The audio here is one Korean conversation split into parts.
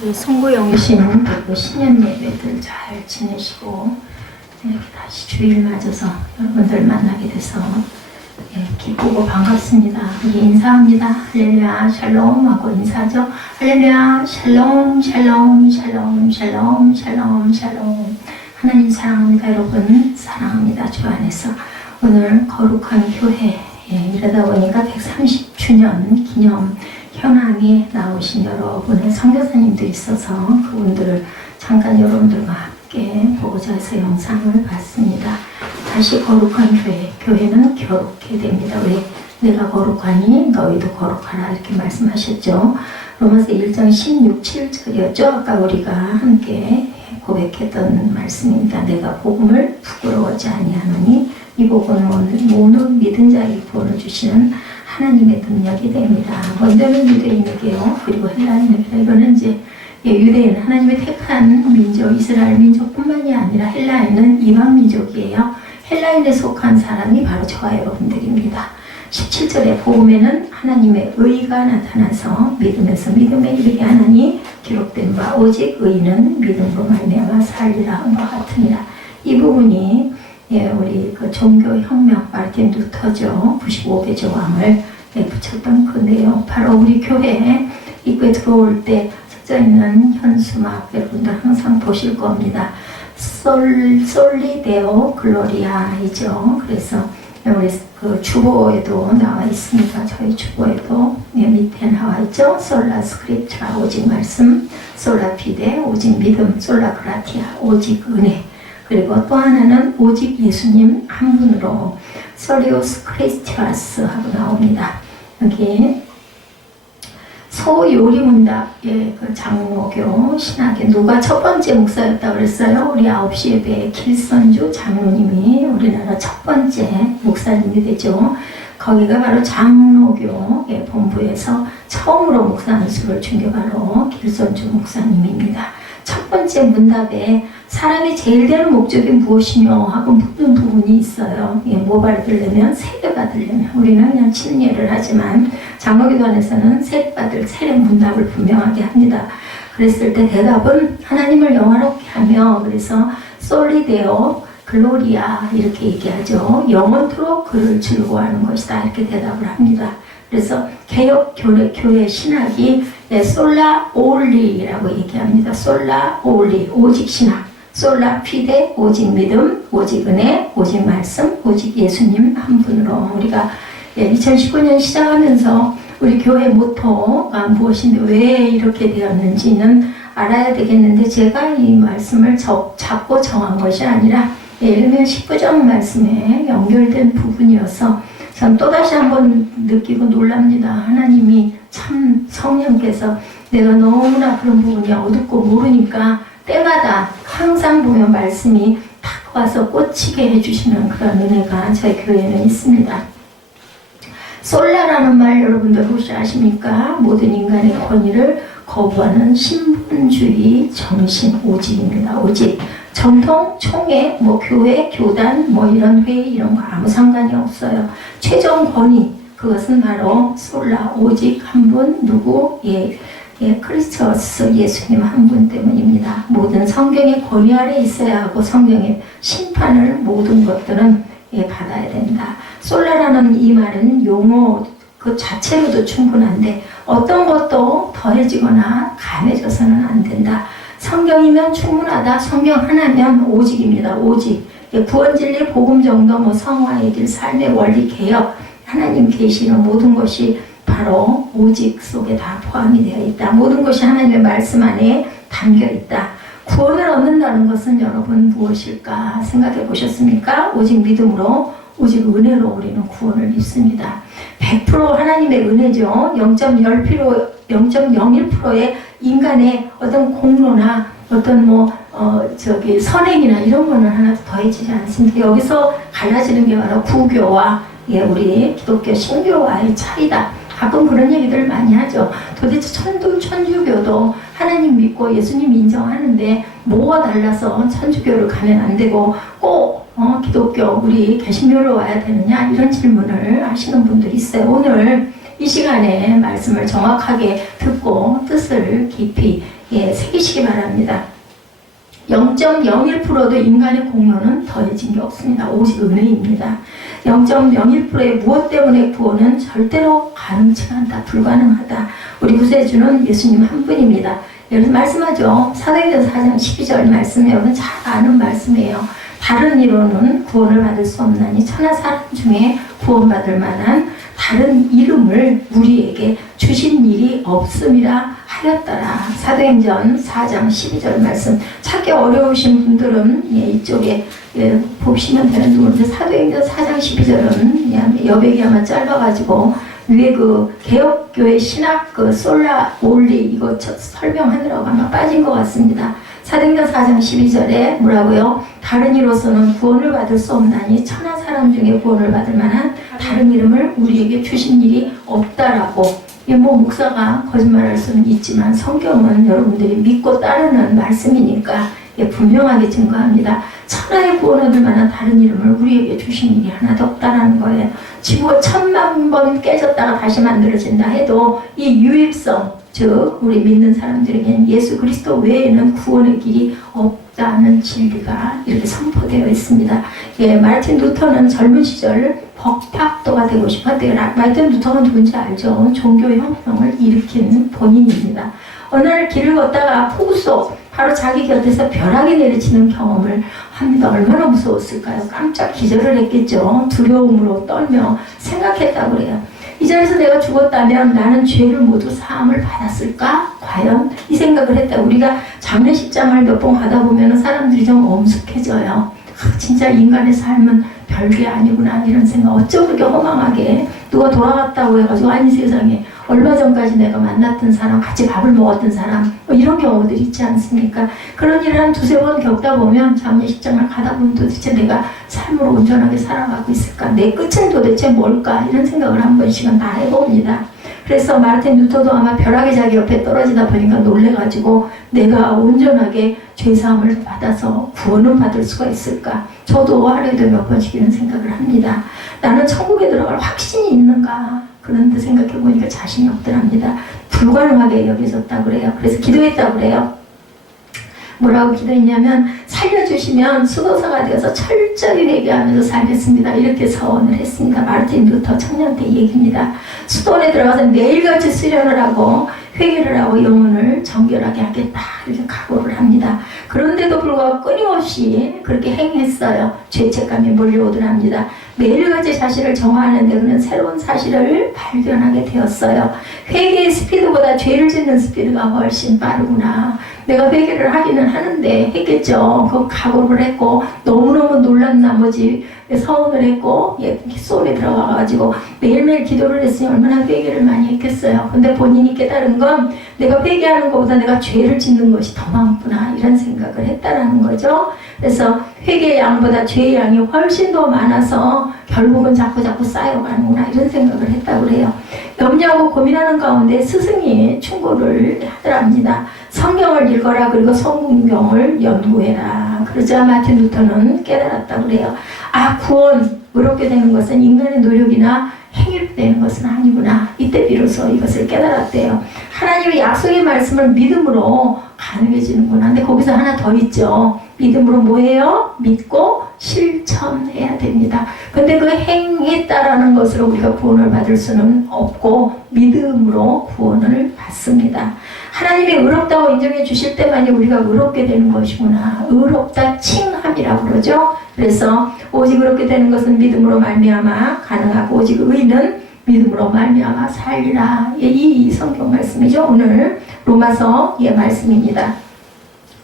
송구영신 그리고 신년 예배들 잘 지내시고 이렇게 다시 주일 맞아서 여러분들 만나게 돼서 기쁘고 반갑습니다. 우리 인사합니다. 할렐루야 샬롬 하고 인사하죠. 할렐루야 샬롬 샬롬 샬롬 샬롬 샬롬 샬롬. 하나님 사랑합니다. 여러분 사랑합니다. 주 안에서 오늘 거룩한 교회 이러다 보니까 130주년 기념 현황에 나오신 여러분의 선교사님도 있어서 그분들을 잠깐 여러분들과 함께 보고자 해서 영상을 봤습니다. 다시 거룩한 교회는 거룩해 됩니다. 왜? 내가 거룩하니 너희도 거룩하라 이렇게 말씀하셨죠. 로마서 1장 16, 7절이었죠. 아까 우리가 함께 고백했던 말씀입니다. 내가 복음을 부끄러워하지 아니하노니 이 복음은 모든 믿은 자에게 구원을 주시는 하나님의 능력이 됩니다. 먼저는 유대인에게요. 그리고 헬라인에게. 이거는 이제 유대인, 하나님의 택한 민족, 이스라엘 민족뿐만이 아니라 헬라인은 이방 민족이에요. 헬라인에 속한 사람이 바로 저와 여러분들입니다. 17절에 복음에는 하나님의 의가 나타나서 믿음에서 믿음에 이르게 하나니 기록된 바 오직 의인은 믿음으로 말미암아 살리라 한 것 같으니라. 이 부분이 우리 그 종교혁명 마르틴 루터죠. 95개 조항을 붙였던 그 내용. 바로 우리 교회 입구에 들어올 때 써져 있는 현수막 여러분들 항상 보실 겁니다. 솔리데오 글로리아이죠. 그래서 우리 그 주보에도 나와 있습니다. 저희 주보에도 밑에 나와 있죠. 솔라 스크립트라 오직 말씀, 솔라 피데 오직 믿음, 솔라 그라티아 오직 은혜. 그리고 또 하나는 오직 예수님 한 분으로 소리오스 크리스티아스 하고 나옵니다. 여기 소요리문답의 그 장로교 신학의 누가 첫 번째 목사였다고 그랬어요? 우리 9시 예배 길선주 장로님이 우리나라 첫 번째 목사님이 되죠. 거기가 바로 장로교의 본부에서 처음으로 목사 안수를 준 게 바로 길선주 목사님입니다. 첫 번째 문답에 사람이 제일 되는 목적이 무엇이며 하고 묻는 부분이 있어요. 뭐 받으려면? 세례 받으려면. 우리는 그냥 치는 예를 하지만 장로기관에서는 세례 문답을 분명하게 합니다. 그랬을 때 대답은 하나님을 영화롭게 하며 그래서 솔리데오 글로리아 이렇게 얘기하죠. 영원토록 그를 즐거워하는 것이다 이렇게 대답을 합니다. 그래서 개혁 교회 신학이 솔라 올리라고 얘기합니다. 솔라 올리 오직 신학, 솔라 피데 오직 믿음, 오직 은혜, 오직 말씀, 오직 예수님 한 분으로. 우리가 2019년 시작하면서 우리 교회 모토가 무엇인데 왜 이렇게 되었는지는 알아야 되겠는데 제가 이 말씀을 잡고 정한 것이 아니라 예레미야 19장 말씀에 연결된 부분이어서 전 또다시 한번 느끼고 놀랍니다. 하나님이 참 성령께서 내가 너무나 그런 부분이 어둡고 모르니까 때마다 항상 보면 말씀이 탁 와서 꽂히게 해주시는 그런 은혜가 저희 교회에는 있습니다. 솔라라는 말 여러분들 혹시 아십니까? 모든 인간의 권위를 거부하는 신분주의 정신 오직입니다. 오직. 전통, 총회, 교회, 교단, 이런 회의 이런 거 아무 상관이 없어요. 최종 권위, 그것은 바로 솔라, 오직 한 분, 누구? 크리스토스 예수님 한 분 때문입니다. 모든 성경의 권위 아래 있어야 하고 성경의 심판을 모든 것들은 받아야 된다. 솔라라는 이 말은 용어 그 자체로도 충분한데 어떤 것도 더해지거나 감해져서는 안 된다. 성경이면 충분하다. 성경 하나면 오직입니다. 오직. 구원진리, 복음 정도, 성화의 길, 삶의 원리, 개혁, 하나님 계시는 모든 것이 바로 오직 속에 다 포함이 되어 있다. 모든 것이 하나님의 말씀 안에 담겨 있다. 구원을 얻는다는 것은 여러분 무엇일까 생각해 보셨습니까? 오직 믿음으로, 오직 은혜로 우리는 구원을 입습니다. 100% 하나님의 은혜죠. 0.01%의 인간의 어떤 공로나 어떤 선행이나 이런 거는 하나도 더해지지 않습니다. 여기서 갈라지는 게 바로 구교와 우리 기독교 신교와의 차이다. 가끔 그런 얘기들을 많이 하죠. 도대체 천주교도 하나님 믿고 예수님 인정하는데 뭐가 달라서 천주교를 가면 안 되고 꼭 기독교 우리 개신교로 와야 되느냐 이런 질문을 하시는 분들이 있어요. 오늘 이 시간에 말씀을 정확하게 듣고 뜻을 깊이 새기시기 바랍니다. 0.01%도 인간의 공로는 더해진 게 없습니다. 오직 은혜입니다. 0.01%의 무엇 때문에 구원은 절대로 가능치 않다. 불가능하다. 우리 구세주는 예수님 한 분입니다. 여기서 말씀하죠. 사도행전 4장 12절 말씀에 여러분 잘 아는 말씀이에요. 다른 이로는 구원을 받을 수 없나니 천하 사람 중에 구원받을 만한 다른 이름을 우리에게 주신 일이 없음이라 하였더라. 사도행전 4장 12절 말씀 찾기 어려우신 분들은 이쪽에 보시면 되는 누군데 사도행전 4장 12절은 여백이 아마 짧아가지고 위에 그 개혁교회 신학 그 솔라 올리 이거 설명하느라고 아마 빠진 것 같습니다. 사도행전 4장 12절에 뭐라고요? 다른 이로서는 구원을 받을 수 없나니 천하 사람 중에 구원을 받을 만한 다른 이름을 우리에게 주신 일이 없다라고. 뭐 목사가 거짓말할 수는 있지만 성경은 여러분들이 믿고 따르는 말씀이니까 분명하게 증거합니다. 천하의 구원 얻을 만한 다른 이름을 우리에게 주신 일이 하나도 없다라는 거예요. 지구가 1000만 번 깨졌다가 다시 만들어진다 해도 이 유일성, 즉 우리 믿는 사람들에게는 예수 그리스도 외에는 구원의 길이 없다는 진리가 이렇게 선포되어 있습니다. 마르틴 루터는 젊은 시절 법학도가 되고 싶었대요. 마르틴 루터가 누군지 알죠? 종교혁명을 일으킨 본인입니다. 어느 날 길을 걷다가 폭우 속 바로 자기 곁에서 벼락이 내리치는 경험을 합니다. 얼마나 무서웠을까요? 깜짝 기절을 했겠죠. 두려움으로 떨며 생각했다고 그래요. 이 자리에서 내가 죽었다면 나는 죄를 모두 사함을 받았을까? 과연? 이 생각을 했다. 우리가 장례식장을 몇 번 가다 보면 사람들이 좀 엄숙해져요. 진짜 인간의 삶은 별게 아니구나 이런 생각. 어쩜 그렇게 허망하게 누가 돌아갔다고 해가지고 아니 세상에 얼마 전까지 내가 만났던 사람, 같이 밥을 먹었던 사람 이런 경우들 있지 않습니까? 그런 일을 한 두세 번 겪다 보면 장례식장을 가다 보면 도대체 내가 삶으로 온전하게 살아가고 있을까? 내 끝은 도대체 뭘까? 이런 생각을 한 번씩은 다 해봅니다. 그래서 마르틴 루터도 아마 벼락이 자기 옆에 떨어지다 보니까 놀래가지고 내가 온전하게 죄사함을 받아서 구원을 받을 수가 있을까? 저도 하루에도 몇 번씩 이런 생각을 합니다. 나는 천국에 들어갈 확신이 있는가? 그런데 생각해보니까 자신이 없더랍니다. 불가능하게 여겨졌다 그래요. 그래서 기도했다 그래요. 뭐라고 기도했냐면 살려주시면 수도사가 되어서 철저히 회개하면서 살겠습니다. 이렇게 서원을 했습니다. 마르틴 루터 청년 때 얘기입니다. 수도원에 들어가서 매일같이 수련을 하고 회개를 하고 영혼을 정결하게 하겠다 이렇게 각오를 합니다. 그런데도 불구하고 끊임없이 그렇게 행했어요. 죄책감이 몰려오더랍니다. 매일같이 자신을 정화하는데 그는 새로운 사실을 발견하게 되었어요. 회개의 스피드보다 죄를 짓는 스피드가 훨씬 빠르구나. 내가 회개를 하기는 하는데 했겠죠. 그 각오를 했고 너무너무 놀란 나머지 서원을 했고 소원에 들어가가지고 매일매일 기도를 했으니 얼마나 회개를 많이 했겠어요. 근데 본인이 깨달은 건 내가 회개하는 것보다 내가 죄를 짓는 것이 더 많구나 이런 생각을 했다라는 거죠. 그래서 회개의 양보다 죄의 양이 훨씬 더 많아서 결국은 자꾸 쌓여가는구나 이런 생각을 했다고 그래요. 염려하고 고민하는 가운데 스승이 충고를 하더랍니다. 성경을 읽어라 그리고 성경을 연구해라. 그러자 마틴 루터는 깨달았다고 그래요. 아, 구원 의롭게 되는 것은 인간의 노력이나 행위로 되는 것은 아니구나. 이때 비로소 이것을 깨달았대요. 하나님의 약속의 말씀을 믿음으로 가능해지는구나. 근데 거기서 하나 더 있죠. 믿음으로 뭐예요? 믿고 실천해야 됩니다. 근데 그 행했다라는 것으로 우리가 구원을 받을 수는 없고 믿음으로 구원을 받습니다. 하나님이 의롭다고 인정해 주실 때만이 우리가 의롭게 되는 것이구나. 의롭다 칭함이라고 그러죠. 그래서 오직 의롭게 되는 것은 믿음으로 말미암아 가능하고 오직 의는 믿음으로 말미암아 살리라. 이 성경 말씀이죠. 오늘 로마서 말씀입니다.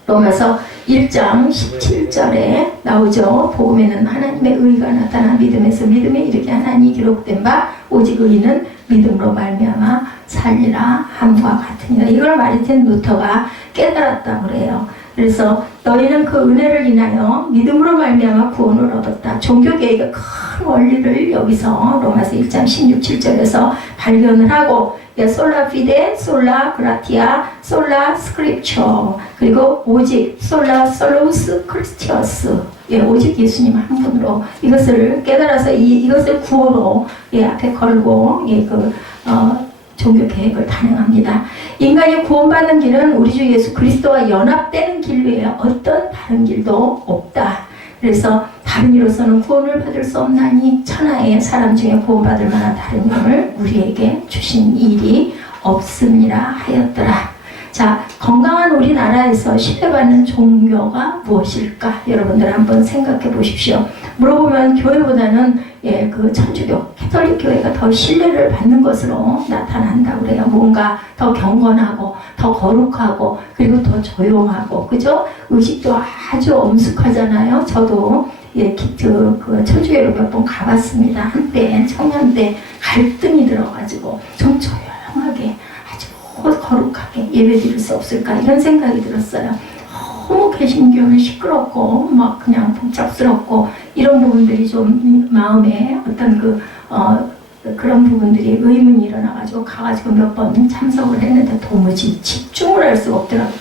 로마서 1장 17절에 나오죠. 복음에는 하나님의 의가 나타나 믿음에서 믿음에 이르게 하나니 기록된 바 오직 의는 믿음으로 말미암아 살리라 함과 같으니라. 이걸 마르틴 루터가 깨달았다고 그래요. 그래서 너희는 그 은혜를 인하여 믿음으로 말미암아 구원을 얻었다. 종교개혁의 큰 원리를 여기서 로마서 1장 16, 7절에서 발견을 하고 솔라 피데, 솔라 그라티아, 솔라 스크립처 그리고 오직 솔라 솔로우스 크리스티어스 오직 예수님 한 분으로 이것을 깨달아서 이것을 구호로 앞에 걸고 종교 계획을 단행합니다. 인간이 구원받는 길은 우리 주 예수 그리스도와 연합되는 길 외에 어떤 다른 길도 없다. 그래서 다른 이로서는 구원을 받을 수 없나니 천하의 사람 중에 구원받을 만한 다른 이름을 우리에게 주신 일이 없음이라 하였더라. 자, 건강한 우리나라에서 신뢰받는 종교가 무엇일까? 여러분들 한번 생각해 보십시오. 물어보면 교회보다는 그 천주교, 캐톨릭 교회가 더 신뢰를 받는 것으로 나타난다고 그래요. 뭔가 더 경건하고, 더 거룩하고, 그리고 더 조용하고, 그죠? 의식도 아주 엄숙하잖아요. 저도 그 천주교를 몇 번 가봤습니다. 한때, 청년 때 갈등이 들어가지고 좀 조용하게 거룩하게 예배드릴 수 없을까 이런 생각이 들었어요. 너무 개신교는 시끄럽고 막 그냥 복잡스럽고 이런 부분들이 좀 마음에 어떤 그런 부분들이 의문이 일어나가지고 가가지고 몇 번 참석을 했는데 도무지 집중을 할 수가 없더라고요.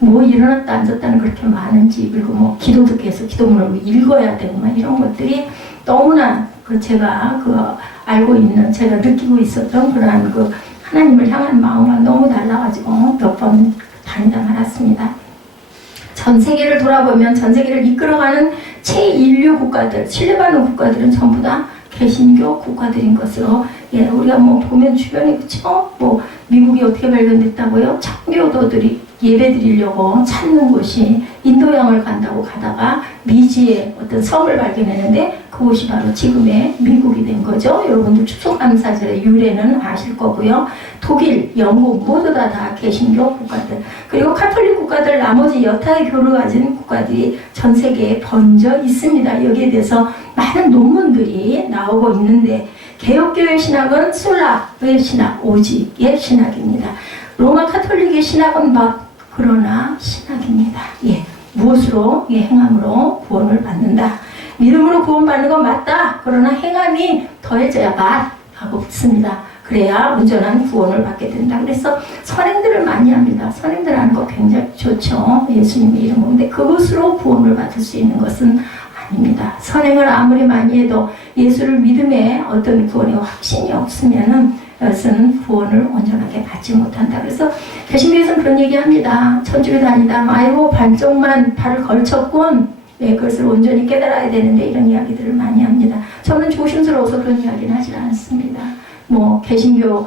뭐 일어났다 앉았다는 그렇게 많은지, 그리고 뭐 기도도 계속 기도문을 읽어야 되고 막 이런 것들이 너무나 제가 알고 있는, 제가 느끼고 있었던 그러한 하나님을 향한 마음과 너무 달라가지고 몇 번 다니다 말았습니다. 전 세계를 돌아보면 전 세계를 이끌어가는 제1류 국가들, 신뢰받는 국가들은 전부 다 개신교 국가들인 것으로 우리가 뭐 보면 주변에 그쵸? 뭐 미국이 어떻게 발견됐다고요? 청교도들이 예배드리려고 찾는 곳이 인도양을 간다고 가다가 미지의 어떤 섬을 발견했는데 그곳이 바로 지금의 미국이 된 거죠. 여러분들 추수감사절의 유래는 아실 거고요. 독일, 영국 모두 다 개신교 국가들, 그리고 카톨릭 국가들, 나머지 여타의 교를 가진 국가들이 전 세계에 번져 있습니다. 여기에 대해서 많은 논문들이 나오고 있는데 개혁교회 신학은 솔라의 신학, 오직의 신학입니다. 로마 카톨릭의 신학은 그러나 신학입니다. 무엇으로? 행함으로 구원을 받는다. 믿음으로 구원받는 건 맞다. 그러나 행함이 더해져야 하고 있습니다. 그래야 온전한 구원을 받게 된다. 그래서 선행들을 많이 합니다. 선행들 하는 거 굉장히 좋죠. 예수님의 이름으로. 근데 그것으로 구원을 받을 수 있는 것은 아닙니다. 선행을 아무리 많이 해도 예수를 믿음에 어떤 구원의 확신이 없으면은 그것은 구원을 온전하게 받지 못한다. 그래서 개신교에서는 그런 얘기합니다. 천주교 다니다 아이고 반쪽만 발을 걸쳤군. 그것을 온전히 깨달아야 되는데 이런 이야기들을 많이 합니다. 저는 조심스러워서 그런 이야기는 하지 않습니다. 뭐 개신교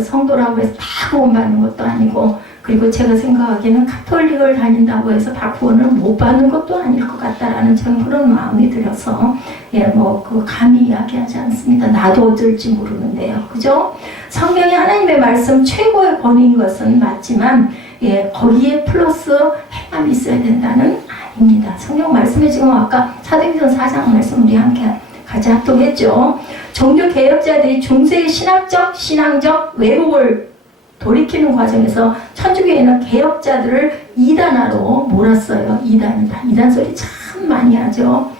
성도라고 해서 다 구원받는 것도 아니고, 그리고 제가 생각하기에는 카톨릭을 다닌다고 해서 다 구원을 못 받는 것도 아닐 것 같다라는 저는 그런 마음이 들어서 감히 이야기하지 않습니다. 나도 어쩔지 모르는데요. 그죠? 성경이 하나님의 말씀 최고의 권위인 것은 맞지만 거기에 플러스 행함이 있어야 된다는 아닙니다. 성경 말씀에 지금 아까 사도행전 4장 말씀 우리 함께 같이 합독했죠. 종교 개혁자들이 중세의 신앙적 왜곡을 돌이키는 과정에서 천주교회는 개혁자들을 이단화로 몰았어요. 이단이다. 이단 소리 참 많이 하죠.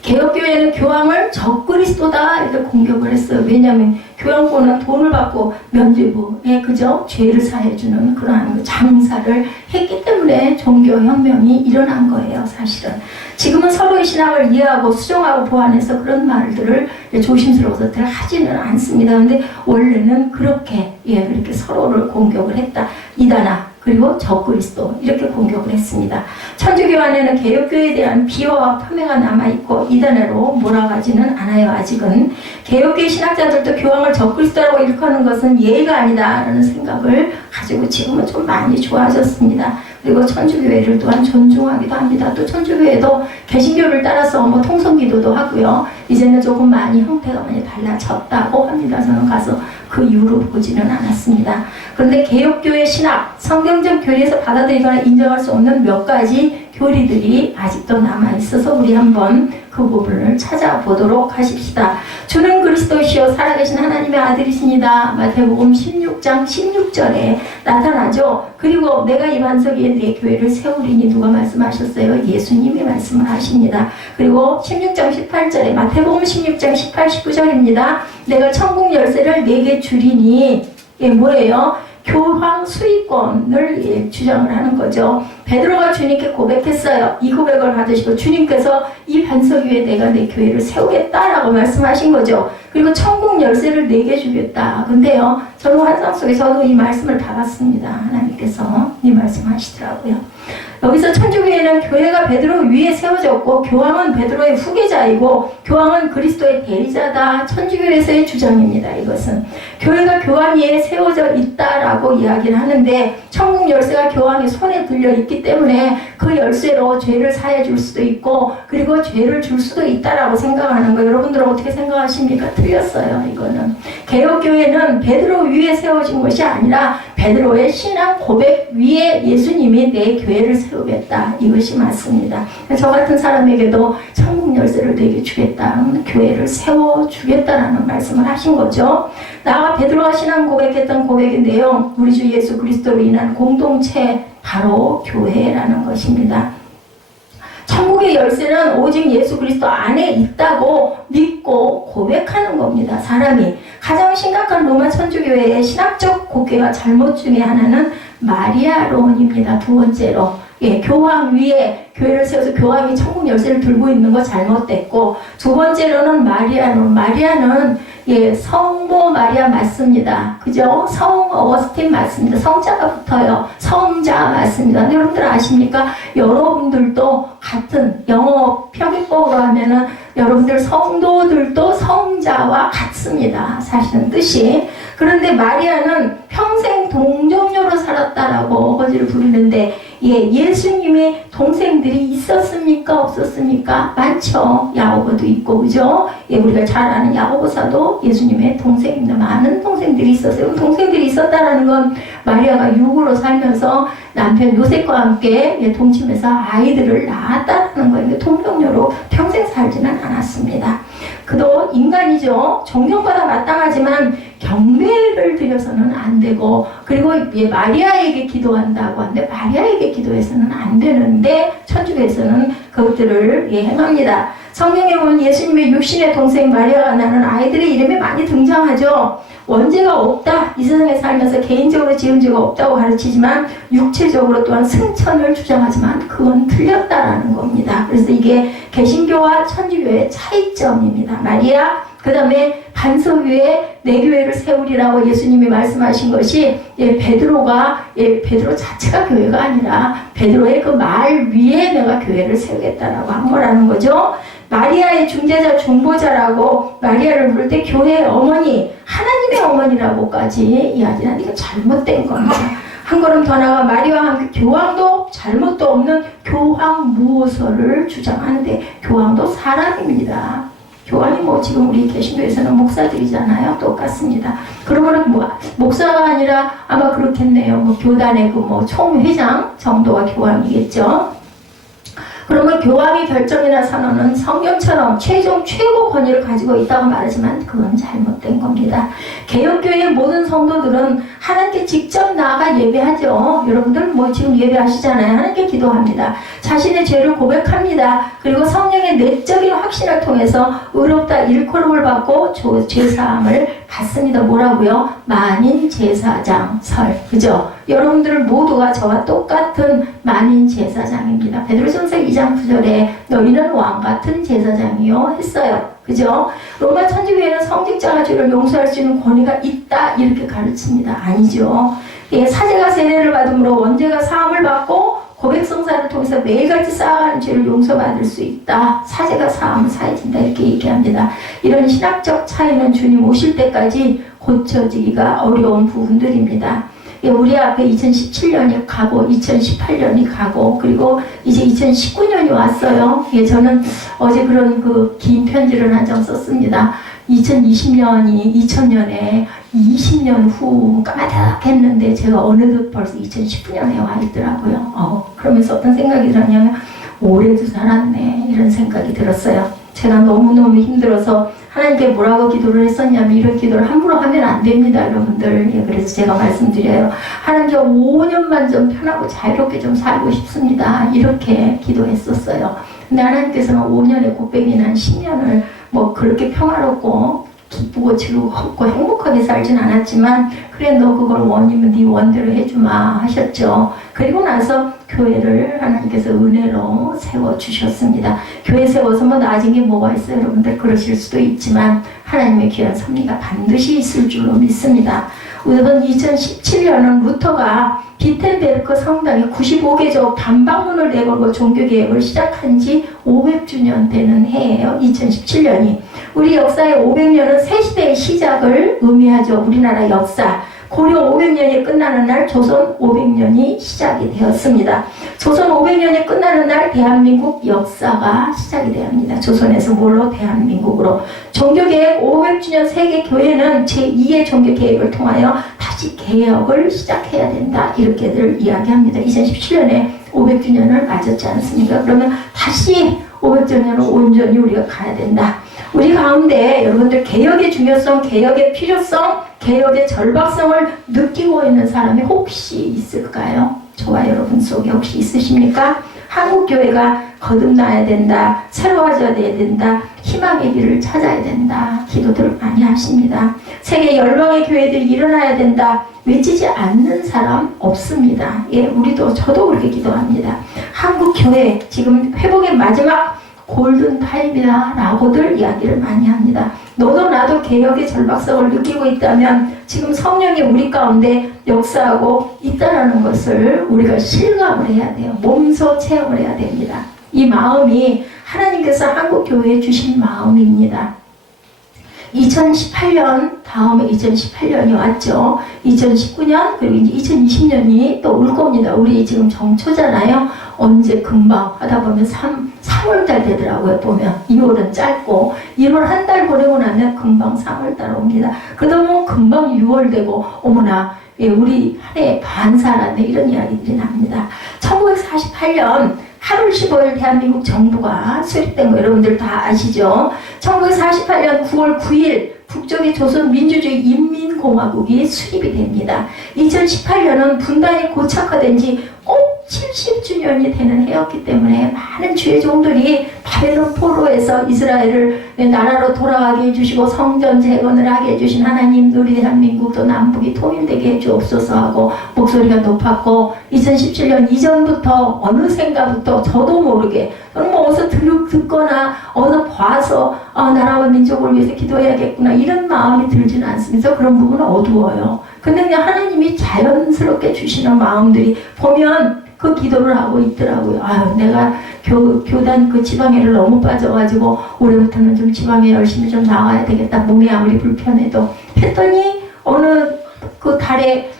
개혁교회는 교황을 적그리스도다 이렇게 공격을 했어요. 왜냐하면 교황권은 돈을 받고 면죄부에 그저 죄를 사해주는 그러한 장사를 했기 때문에 종교혁명이 일어난 거예요. 사실은. 지금은 서로의 신앙을 이해하고 수정하고 보완해서 그런 말들을 조심스러워서 하지는 않습니다. 그런데 원래는 그렇게 서로를 공격을 했다. 이단아 그리고 적그리스도 이렇게 공격을 했습니다. 천주교 안에는 개혁교회에 대한 비호와 폄훼가 남아있고 이단으로 몰아가지는 않아요. 아직은. 개혁교회 신학자들도 교황을 적그리스도라고 일컫는 것은 예의가 아니다라는 생각을 가지고 지금은 좀 많이 좋아졌습니다. 그리고 천주교회를 또한 존중하기도 합니다. 또 천주교회도 개신교를 따라서 통성기도도 하고요. 이제는 조금 많이 형태가 많이 달라졌다고 합니다. 저는 가서 그 이후로 보지는 않았습니다. 그런데 개혁교회 신학, 성경적 교리에서 받아들이거나 인정할 수 없는 몇 가지 교리들이 아직도 남아있어서 우리 한번 그 부분을 찾아보도록 하십시다. 주는 그리스도시요 살아계신 하나님의 아들이시니다. 마태복음 16장 16절에 나타나죠. 그리고 내가 이 반석 위에 내 교회를 세우리니 누가 말씀하셨어요? 예수님이 말씀을 하십니다. 그리고 16장 18절에 마태복음 16장 18, 19절입니다. 내가 천국 열쇠를 내게 주리니 이게 뭐예요? 교황 수익권을 주장을 하는 거죠. 베드로가 주님께 고백했어요. 이 고백을 받으시고 주님께서 이 반석 위에 내가 내 교회를 세우겠다라고 말씀하신 거죠. 그리고 천국 열쇠를 내게 주겠다. 근데요, 저는 환상 속에 저도 이 말씀을 받았습니다. 하나님께서 이 말씀 하시더라고요. 여기서 천주교회는 교회가 베드로 위에 세워졌고 교황은 베드로의 후계자이고 교황은 그리스도의 대리자다. 천주교에서의 주장입니다. 이것은 교회가 교황 위에 세워져 있다라고 이야기를 하는데 천국 열쇠가 교황의 손에 들려 있기 때문에 그 열쇠로 죄를 사해 줄 수도 있고 그리고 죄를 줄 수도 있다라고 생각하는 거 여러분들은 어떻게 생각하십니까? 틀렸어요. 이거는 개혁교회는 베드로 위에 세워진 것이 아니라 베드로의 신앙 고백 위에 예수님이 내 교회를 세우겠다. 이것이 맞습니다. 저 같은 사람에게도 천국 열쇠를 내게 주겠다. 교회를 세워주겠다라는 말씀을 하신 거죠. 나와 베드로가 신앙 고백했던 고백의 내용, 우리 주 예수 그리스도로 인한 공동체, 바로 교회라는 것입니다. 천국의 열쇠는 오직 예수 그리스도 안에 있다고 믿고 고백하는 겁니다. 사람이 가장 심각한 로마 천주교회의 신학적 고개와 잘못 중에 하나는 마리아론입니다. 두 번째로 교황 위에 교회를 세워서 교황이 천국 열쇠를 들고 있는 거 잘못됐고 두 번째로는 마리아론. 마리아는 성모 마리아 맞습니다. 그죠? 성 어거스틴 맞습니다. 성자가 붙어요. 성자 맞습니다. 근데 여러분들 아십니까? 여러분들도 같은 영어 표기법으로 하면은 여러분들 성도들도 성자와 같습니다. 사실은 뜻이. 그런데 마리아는 평생 동정녀로 살았다라고 어거지를 부르는데 예수님의 동생들이 있었습니까? 없었습니까? 많죠. 야고보도 있고 그죠? 우리가 잘 아는 야고보사도 예수님의 동생입니다. 많은 동생들이 있었어요. 동생들이 있었다라는 건 마리아가 육으로 살면서 남편 요셉과 함께 동침해서 아이들을 낳았다는 거예요. 동정녀로 평생 살지는 않았습니다. 그도 인간이죠. 존경받아 마땅하지만 경배를 드려서는 안 되고 그리고 마리아에게 기도한다고 하는데 마리아에게 기도해서는 안 되는데 천주교에서는 그것들을 행합니다. 성경에 보면 예수님의 육신의 동생 마리아가 낳은 아이들의 이름이 많이 등장하죠. 원죄가 없다. 이 세상에 살면서 개인적으로 지은 죄가 없다고 가르치지만 육체적으로 또한 승천을 주장하지만 그건 틀렸다라는 겁니다. 그래서 이게 개신교와 천주교의 차이점입니다. 마리아 그 다음에 반석 위에 내 교회를 세우리라고 예수님이 말씀하신 것이 베드로 자체가 교회가 아니라 베드로의 그 말 위에 내가 교회를 세우겠다라고 한 거라는 거죠. 마리아의 중재자 중보자라고 마리아를 부를 때 교회의 어머니 하나님의 어머니라고까지 이야기하는 이거 잘못된 겁니다. 한 걸음 더 나아가 마리아와 함께 교황도 잘못도 없는 교황무호서를 주장하는데 교황도 사람입니다. 교황이 지금 우리 개신교에서는 목사들이잖아요. 똑같습니다. 그러면 목사가 아니라 아마 그렇겠네요. 교단의 총회장 정도가 교황이겠죠. 그러면 교황의 결정이나 선언은 성경처럼 최종 최고 권위를 가지고 있다고 말하지만 그건 잘못된 겁니다. 개혁교회의 모든 성도들은 하나님께 직접 나아가 예배하죠. 여러분들 지금 예배하시잖아요. 하나님께 기도합니다. 자신의 죄를 고백합니다. 그리고 성령의 내적인 확신을 통해서 의롭다 일컬음을 받고 죄사함을 받습니다. 뭐라고요? 만인 제사장 설. 그죠? 여러분들 모두가 저와 똑같은 만인 제사장입니다. 베드로전서 2장 9절에 너희는 왕같은 제사장이요 했어요. 그죠? 로마 천주교회는 성직자가 죄를 용서할 수 있는 권위가 있다 이렇게 가르칩니다. 아니죠. 사제가 세례를 받음으로 원죄가 사함을 받고 고백성사를 통해서 매일같이 쌓아가는 죄를 용서받을 수 있다. 사제가 사함을 사해진다 이렇게 얘기합니다. 이런 신학적 차이는 주님 오실 때까지 고쳐지기가 어려운 부분들입니다. 우리 앞에 2017년이 가고 2018년이 가고 그리고 이제 2019년이 왔어요. 저는 어제 그런 긴 편지를 한 장 썼습니다. 2020년이 2000년에 20년 후 까마득했는데 제가 어느덧 벌써 2019년에 와 있더라고요. 그러면서 어떤 생각이 들었냐면 올해도 살았네 이런 생각이 들었어요. 제가 너무너무 힘들어서 하나님께 뭐라고 기도를 했었냐면 이런 기도를 함부로 하면 안 됩니다 여러분들. 그래서 제가 말씀드려요. 하나님 5년만 좀 편하고 자유롭게 좀 살고 싶습니다 이렇게 기도했었어요. 근데 하나님께서는 5년의 곱빼기는 10년을 그렇게 평화롭고 기쁘고 즐겁고 행복하게 살진 않았지만 그래 너 그걸 원이면 네 원대로 해주마 하셨죠. 그리고 나서 교회를 하나님께서 은혜로 세워주셨습니다. 교회 세워서 나아진 게 뭐가 있어요? 여러분들 그러실 수도 있지만 하나님의 귀한 섭리가 반드시 있을 줄로 믿습니다. 우선 2017년은 루터가 비텐베르크 성당에 95개조 반박문을 내걸고 종교개혁을 시작한 지 500주년 되는 해예요. 2017년이. 우리 역사의 500년은 새시대의 시작을 의미하죠. 우리나라 역사. 고려 500년이 끝나는 날 조선 500년이 시작이 되었습니다. 조선 500년이 끝나는 날 대한민국 역사가 시작이 됩니다. 조선에서 뭘로? 대한민국으로. 종교개혁 500주년 세계교회는 제2의 종교개혁을 통하여 다시 개혁을 시작해야 된다. 이렇게들 이야기합니다. 2017년에 500주년을 맞았지 않습니까? 그러면 다시 500주년을 온전히 우리가 가야 된다. 우리 가운데 여러분들 개혁의 중요성, 개혁의 필요성, 개혁의 절박성을 느끼고 있는 사람이 혹시 있을까요? 저와 여러분 속에 혹시 있으십니까? 한국교회가 거듭나야 된다, 새로워져야 된다, 희망의 길을 찾아야 된다, 기도들 많이 하십니다. 세계 열방의 교회들이 일어나야 된다, 외치지 않는 사람 없습니다. 예, 저도 그렇게 기도합니다. 한국교회 지금 회복의 마지막 골든타임이다 라고들 이야기를 많이 합니다. 너도 나도 개혁의 절박성을 느끼고 있다면 지금 성령이 우리 가운데 역사하고 있다는 것을 우리가 실감을 해야 돼요. 몸소 체험을 해야 됩니다. 이 마음이 하나님께서 한국교회에 주신 마음입니다. 2018년 다음에 2018년이 왔죠. 2019년 그리고 이제 2020년이 또 올 겁니다. 우리 지금 정초잖아요. 언제 금방 하다 보면 3월달 되더라고요. 보면 2월은 짧고 1월 한 달 보내고 나면 금방 3월달 옵니다. 그러다 보면 금방 6월 되고 어머나 예, 우리 한 해 반 살았네 이런 이야기들이 납니다. 1948년 8월 15일 대한민국 정부가 수립된 거 여러분들 다 아시죠? 1948년 9월 9일 북쪽의 조선민주주의 인민공화국이 수립이 됩니다. 2018년은 분단이 고착화된 지 꼭 70주년이 되는 해였기 때문에 많은 주의 종들이 바벨론 포로에서 이스라엘을 나라로 돌아가게 해주시고 성전 재건을 하게 해주신 하나님, 우리 대한민국도 남북이 통일되게 해주옵소서 하고 목소리가 높았고 2017년 이전부터 어느샌가부터 저도 모르게 저는 뭐 어디서 듣거나 어디서 봐서 나라와 민족을 위해서 기도해야겠구나 이런 마음이 들지는 않습니다. 그런 부분은 어두워요. 근데 그냥 하나님이 자연스럽게 주시는 마음들이 보면 그 기도를 하고 있더라고요. 아유, 내가 교단 그 지방에를 너무 빠져가지고 올해부터는 좀 지방에 열심히 좀 나가야 되겠다. 몸이 아무리 불편해도 했더니 어느 그 달에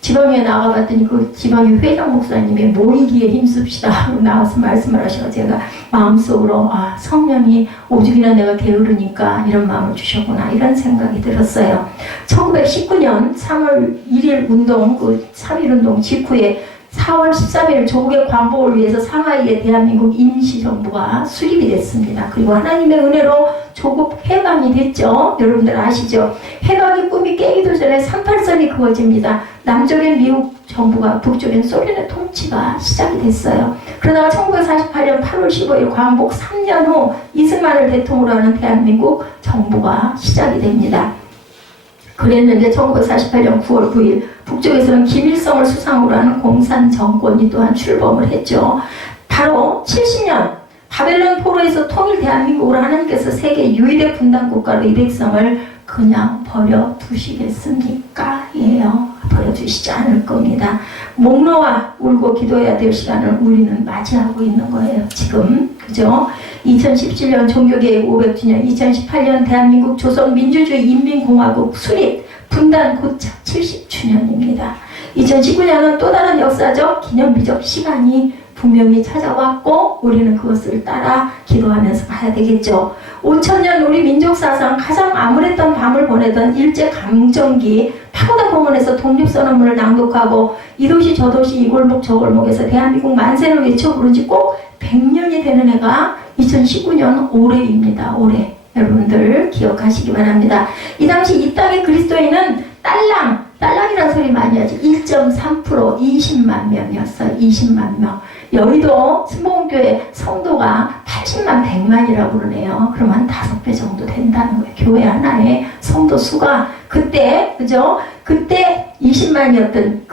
지방에 나가봤더니 그 지방의 회장 목사님이 모이기에 힘씁시다 하고 나와서 말씀을 하셔서 제가 마음속으로 성령이 오죽이나 내가 게으르니까 이런 마음을 주셨구나 이런 생각이 들었어요. 1919년 3월 1일 운동, 그 3.1운동 직후에 4월 13일 조국의 광복을 위해서 상하이의 대한민국 임시정부가 수립이 됐습니다. 그리고 하나님의 은혜로 조국 해방이 됐죠. 여러분들 아시죠? 해방의 꿈이 깨기도 전에 38선이 그어집니다. 남쪽엔 미국 정부가 북쪽엔 소련의 통치가 시작이 됐어요. 그러다가 1948년 8월 15일 광복 3년 후 이승만을 대통령으로 하는 대한민국 정부가 시작이 됩니다. 그랬는데 1948년 9월 9일 북쪽에서는 김일성을 수상으로 하는 공산 정권이 또한 출범을 했죠. 바로 70년 바벨론 포로에서 통일 대한민국으로 하나님께서 세계 유일의 분단 국가로 이 백성을 그냥 버려두시겠습니까? 예요. 버려두시지 않을 겁니다. 목 놓아 울고 기도해야 될 시간을 우리는 맞이하고 있는 거예요. 지금. 그죠? 2017년 종교개혁 500주년, 2018년 대한민국 조선민주주의 인민공화국 수립, 분단 고착 70주년입니다. 2019년은 또 다른 역사적 기념비적 시간이 분명히 찾아왔고 우리는 그것을 따라 기도하면서 가야 되겠죠. 5000년 우리 민족사상 가장 암울했던 밤을 보내던 일제강점기 파고다 공원에서 독립선언문을 낭독하고 이 도시 저 도시 이 골목 저 골목에서 대한민국 만세를 외쳐 부른 지 꼭 100년이 되는 해가 2019년 올해입니다. 올해. 여러분들 기억하시기 바랍니다. 이 당시 이 땅의 그리스도인은 딸랑이라는 소리 많이 하지. 1.3% 20만 명이었어요. 20만 명. 여의도 신봉교회 성도가 80만 100만이라고 그러네요. 그럼 한 5배 정도 된다는 거예요. 교회 하나의 성도 수가 그때 그죠? 그때 20만이었던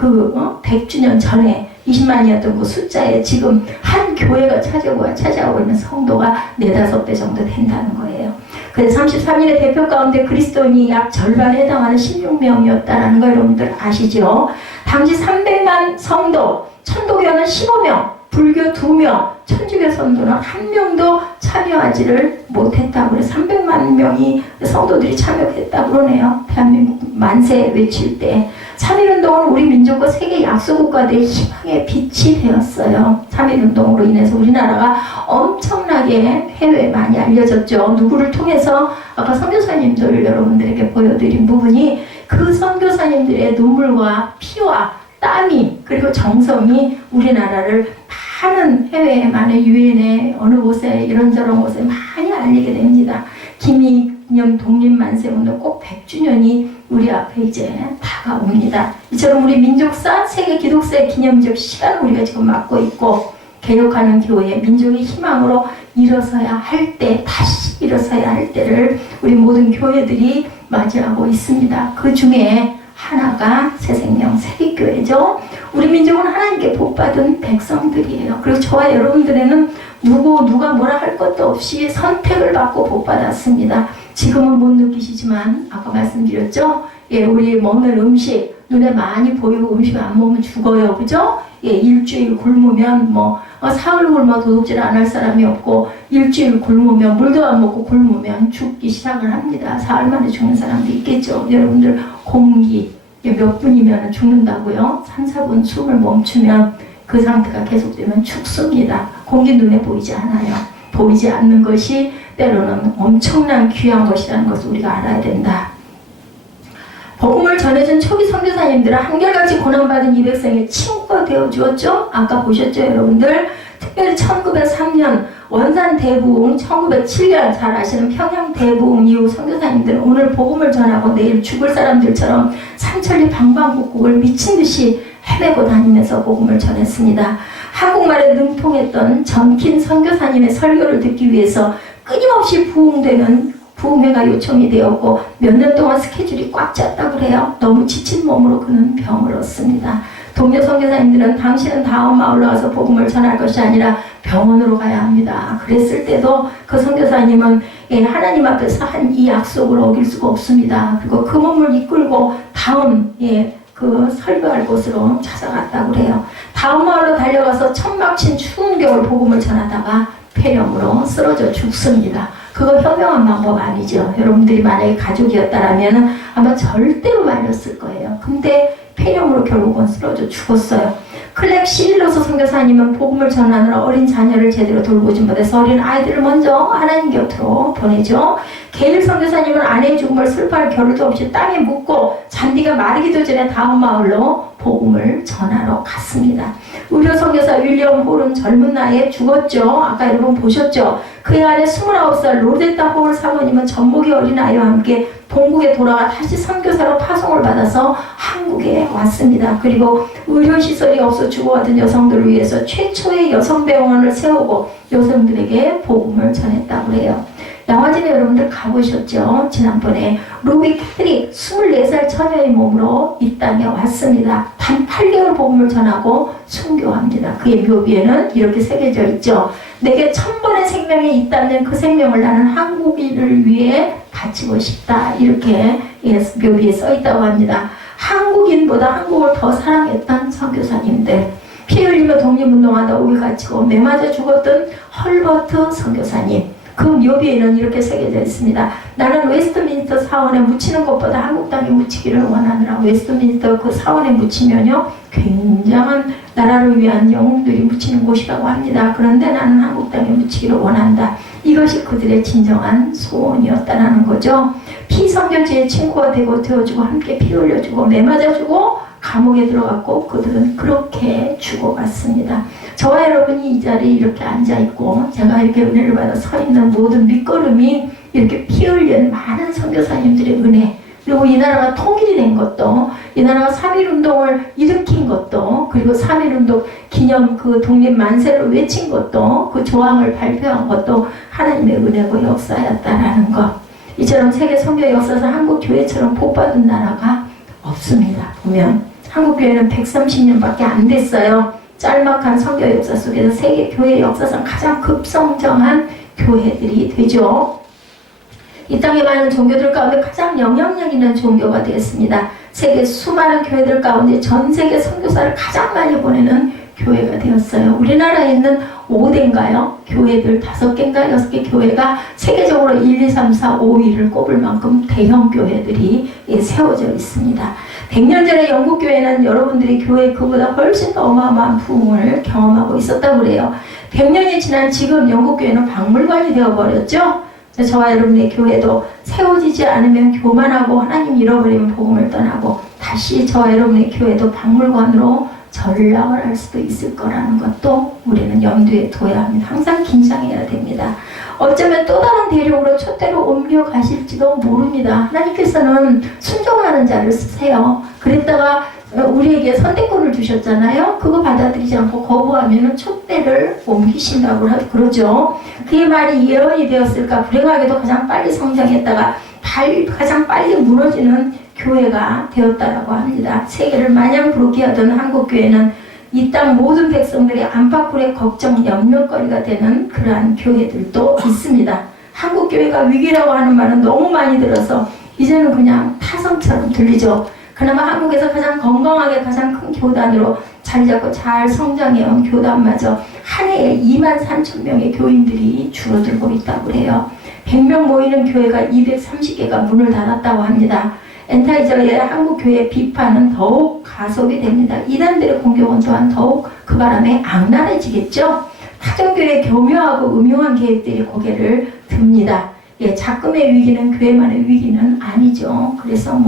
100주년 전에 20만이었던 그 숫자에 지금 한 교회가 차지하고 있는 성도가 4-5배 정도 된다는 거예요. 그래서 33인의 대표 가운데 그리스도인이 약 절반에 해당하는 16명이었다라는 거 여러분들 아시죠? 당시 300만 성도, 천도교는 15명, 불교 2명, 천주교 성도는 1명도 참여하지를 못했다고 그래서 300만 명이 성도들이 참여했다고 그러네요. 대한민국 만세 외칠 때. 3.1운동은 우리 민족과 세계 약소국가들의 희망의 빛이 되었어요. 3.1운동으로 인해서 우리나라가 엄청나게 해외에 많이 알려졌죠. 누구를 통해서 아까 선교사님들 여러분들에게 보여드린 부분이 그 선교사님들의 눈물과 피와 땀이 그리고 정성이 우리나라를 많은 해외에 많은 유엔에 어느 곳에 이런저런 곳에 많이 알리게 됩니다. 김이념 독립만세운동 꼭 100주년이 우리 앞에 이제 다가옵니다. 이처럼 우리 민족사 세계 기독사의 기념적 시간을 우리가 지금 맞고 있고 개혁하는 교회 민족의 희망으로 일어서야 할 때 다시 일어서야 할 때를 우리 모든 교회들이 맞이하고 있습니다. 그 중에 하나가 새생명 세립교회죠. 우리 민족은 하나님께 복받은 백성들이에요. 그리고 저와 여러분들에는 누가 뭐라 할 것도 없이 선택을 받고 복받았습니다. 지금은 못 느끼시지만 아까 말씀드렸죠? 예, 우리 먹는 음식 눈에 많이 보이고 음식 안 먹으면 죽어요. 그죠? 예, 일주일 굶으면 사흘 굶어 도둑질 안 할 사람이 없고 일주일 굶으면 물도 안 먹고 굶으면 죽기 시작을 합니다. 사흘 만에 죽는 사람도 있겠죠. 여러분들 공기 몇 분이면 죽는다고요? 3, 4분 숨을 멈추면 그 상태가 계속되면 죽습니다. 공기 눈에 보이지 않아요. 보이지 않는 것이 때로는 엄청난 귀한 것이라는 것을 우리가 알아야 된다. 복음을 전해준 초기 선교사님들은 한결같이 고난받은 이 백성의 친구가 되어주었죠. 아까 보셨죠 여러분들? 특별히 1903년 원산 대부흥, 1907년 잘 아시는 평양 대부흥 이후 선교사님들은 오늘 복음을 전하고 내일 죽을 사람들처럼 삼천리 방방곡곡을 미친듯이 헤매고 다니면서 복음을 전했습니다. 한국말에 능통했던 전킨 선교사님의 설교를 듣기 위해서 끊임없이 부흥회가 요청이 되었고 몇 년 동안 스케줄이 꽉 찼다고 그래요. 너무 지친 몸으로 그는 병을 얻습니다. 동료 선교사님들은 당신은 다음 마을로 와서 복음을 전할 것이 아니라 병원으로 가야 합니다. 그랬을 때도 그 선교사님은 하나님 앞에서 한 이 약속을 어길 수가 없습니다. 그리고 그 몸을 이끌고 다음 그 설교할 곳으로 찾아갔다고 그래요. 다음 마을로 달려가서 천막친 추운 겨울 복음을 전하다가 폐렴으로 쓰러져 죽습니다. 그거 현명한 방법 아니죠. 여러분들이 만약에 가족이었다라면 아마 절대로 말렸을 거예요. 근데 폐렴으로 결국은 쓰러져 죽었어요. 클렉 시릴로스 선교사님은 복음을 전하느라 어린 자녀를 제대로 돌보지 못해서 어린 아이들을 먼저 하나님 곁으로 보내죠. 게일 선교사님은 아내의 죽음을 슬퍼할 겨를도 없이 땅에 묻고 잔디가 마르기도 전에 다음 마을로 복음을 전하러 갔습니다. 의료 선교사 윌리엄 홀은 젊은 나이에 죽었죠. 아까 여러분 보셨죠. 그의 아내 29살 로데타 홀 사모님은 전복이 어린 아이와 함께 본국에 돌아가 다시 선교사로 파송을 받아서 한국에 왔습니다. 그리고 의료시설이 없어 죽어가던 여성들을 위해서 최초의 여성병원을 세우고 여성들에게 복음을 전했다고 해요. 양화진에 여러분들 가보셨죠? 지난번에 루비 캐트릭 24살 처녀의 몸으로 이 땅에 왔습니다. 단 8개월 복음을 전하고 순교합니다. 그의 묘비에는 이렇게 새겨져 있죠. 내게 1000번의 생명이 있다면 그 생명을 나는 한국인을 위해 바치고 싶다. 이렇게 묘비에 써 있다고 합니다. 한국인보다 한국을 더 사랑했던 선교사님들, 피 흘리며 독립운동하다 우리 갇히고 매 맞아 죽었던 헐버트 선교사님, 그 묘비에는 이렇게 새겨져 있습니다. 나는 웨스트민스터 사원에 묻히는 것보다 한국 땅에 묻히기를 원하느라. 웨스트민스터 그 사원에 묻히면요 굉장한 나라를 위한 영웅들이 묻히는 곳이라고 합니다. 그런데 나는 한국 땅에 묻히기를 원한다. 이것이 그들의 진정한 소원이었다는 거죠. 피선교지의 친구가 되어주고 함께 피 흘려주고 매 맞아주고 감옥에 들어갔고 그들은 그렇게 죽어갔습니다. 저와 여러분이 이 자리에 이렇게 앉아있고 제가 이렇게 은혜를 받아 서 있는 모든 밑거름이 이렇게 피 흘린 많은 선교사님들의 은혜, 그리고 이 나라가 통일이 된 것도, 이 나라가 3.1운동을 일으킨 것도, 그리고 3.1운동 기념 그 독립 만세를 외친 것도, 그 조항을 발표한 것도 하나님의 은혜고 역사였다라는 것. 이처럼 세계 선교 역사에서 한국 교회처럼 복받은 나라가 없습니다. 보면 한국 교회는 130년밖에 안 됐어요. 짤막한 선교 역사 속에서 세계 교회 역사상 가장 급성장한 교회들이 되죠. 이 땅에 많은 종교들 가운데 가장 영향력 있는 종교가 되었습니다. 세계 수많은 교회들 가운데 전 세계 선교사를 가장 많이 보내는 교회가 되었어요. 우리나라에 있는 5대인가요? 교회들 5개인가 6개 교회가 세계적으로 1, 2, 3, 4, 5위를 꼽을 만큼 대형 교회들이 세워져 있습니다. 100년 전에 영국 교회는 여러분들이 교회 그보다 훨씬 더 어마어마한 부흥을 경험하고 있었다고 그래요. 100년이 지난 지금 영국 교회는 박물관이 되어버렸죠. 저와 여러분의 교회도 세워지지 않으면 교만하고 하나님 잃어버리면 복음을 떠나고 다시 저와 여러분의 교회도 박물관으로 전락을 할 수도 있을 거라는 것도 우리는 염두에 둬야 합니다. 항상 긴장해야 됩니다. 어쩌면 또 다른 대륙으로 촛대로 옮겨가실지도 모릅니다. 하나님께서는 순종하는 자를 쓰세요. 그랬다가 우리에게 선택권을 주셨잖아요. 그거 받아들이지 않고 거부하면 촛대를 옮기신다고 그러죠. 그의 말이 예언이 되었을까? 불행하게도 가장 빨리 성장했다가 가장 빨리 무너지는 교회가 되었다라고 합니다. 세계를 마냥 부르게 하던 한국교회는 이 땅 모든 백성들의 안팎으로의 걱정, 염려거리가 되는 그러한 교회들도 있습니다. 한국교회가 위기라고 하는 말은 너무 많이 들어서 이제는 그냥 타성처럼 들리죠. 그나마 한국에서 가장 건강하게 가장 큰 교단으로 자리 잡고 잘 성장해온 교단마저 한 해에 23,000명의 교인들이 줄어들고 있다고 해요. 100명 모이는 교회가 230개가 문을 닫았다고 합니다. 엔타이저의 한국교회 비판은 더욱 가속이 됩니다. 이단들의 공격은 또한 더욱 그 바람에 악랄해지겠죠. 타종교회의 교묘하고 음흉한 계획들이 고개를 듭니다. 작금의 위기는 교회만의 위기는 아니죠. 그래서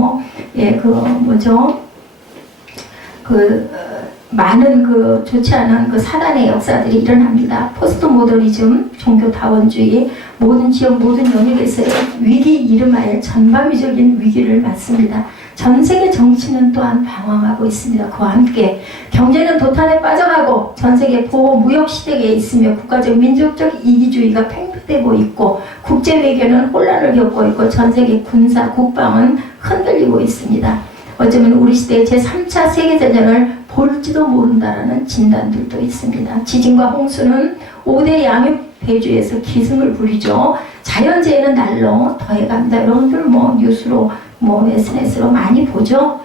많은 좋지 않은 사단의 역사들이 일어납니다. 포스트 모더니즘, 종교 다원주의, 모든 지역, 모든 영역에서의 위기 이름하여 전방위적인 위기를 맞습니다. 전 세계 정치는 또한 방황하고 있습니다. 그와 함께 경제는 도탄에 빠져가고 전 세계 보호 무역 시대에 있으며 국가적 민족적 이기주의가 팽배되고 있고 국제 외교는 혼란을 겪고 있고 전 세계 군사 국방은 흔들리고 있습니다. 어쩌면 우리 시대의 제3차 세계대전을 볼지도 모른다라는 진단들도 있습니다. 지진과 홍수는 5대 양육 대주에서 기승을 부리죠. 자연재해는 날로 더해갑니다. 여러분들 뉴스로 SNS로 많이 보죠.